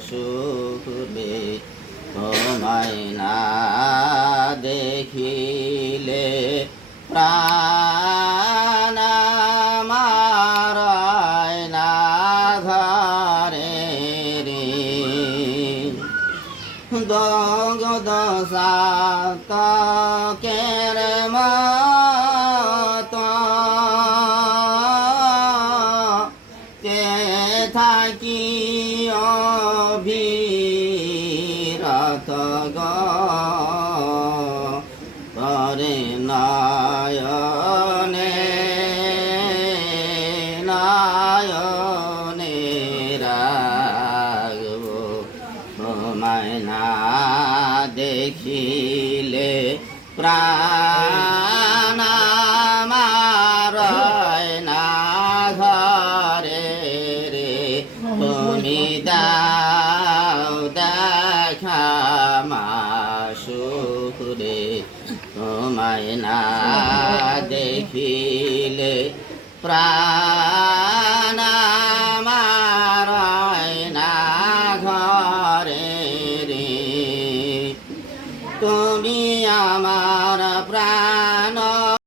সুখ রে তোমায় না দেখিলে প্রাণ আমার না ধরে রে দগদশা কের মত কে থাকি অভিরত করে নয়নে নয়নে রাগব তোমায় না দেখিলে প্রাণ আমার না ঘরে রে তুমি দাও দেখা মা সুখ রে তোমায় না দেখিলে প্রাণ